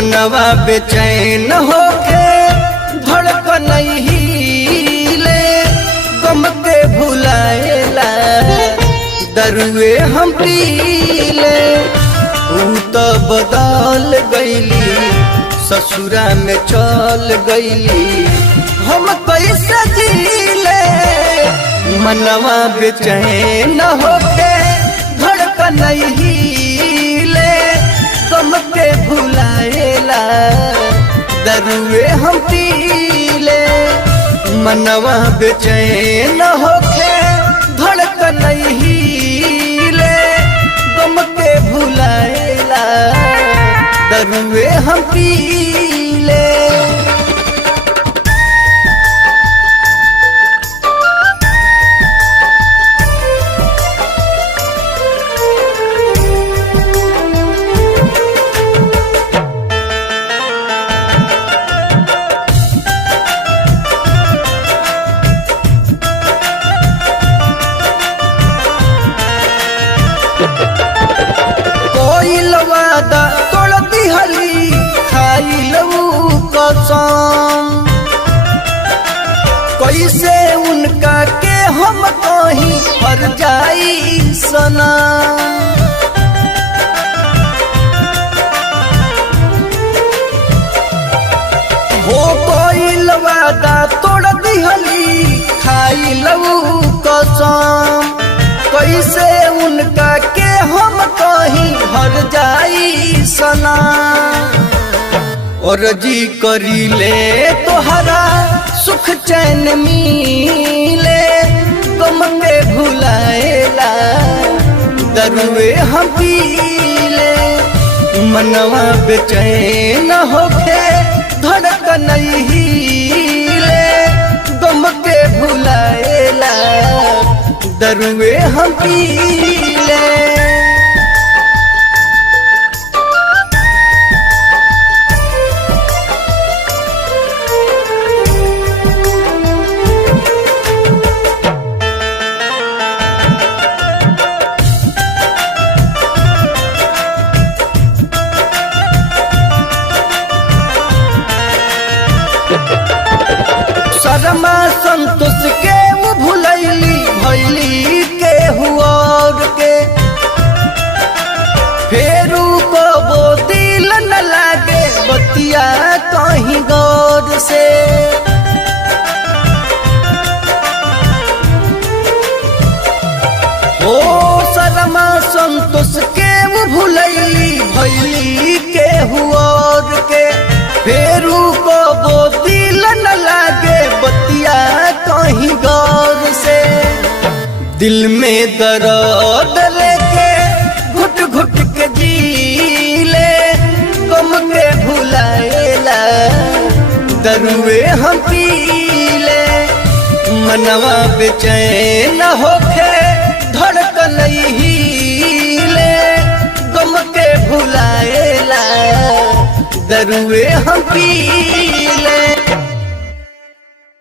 मनवा बेचैन होके धड़कन हिले, गम के भुलाएला दरुए हम पीले। ऊ तो बदल गईली, ससुरा में चल गईली, हम कैसे जीले। मनवा बेचैन होके धड़कन हिले, गम के भुलाएला दरुए हम पीले। मनवा बेचैन होके धड़कन हिले, गम के भुलाएला दरुए हम पीले। कोई वादा तोड़ दिहली, खाई लऊ कसम, कैसे उनका के हम कहीं हर जाई सनम। हो कोई वादा तोड़ दिहली, खाई लऊ कसम, कैसे उनका के हम कहीं हर जाई सना। और जी करी ले तोहरा सुख चैन मिले, गम के भुलाएला दरुए हम पीले। मनवा बेचैन होके धड़कन हिले, गम के भुलाएला दरुए हम पीले। शर्मा संतोष के वो भुलैली, भैली के हुआर के, फेरू को वो दिल न लागे बतिया कहीं गौर से। ओ शर्मा संतोष के वो भुलैली, भैली के हुआर के, फेरू को वो दिल न लागे बतिया कहीं गौर से। दिल में दर्द लेके घुट घुट के जीले, गम के भुलाएला दरुए हम पीले। मनवा बेचैन होके धड़कन हिले, गम के भुलाएला दरुए हम पीले।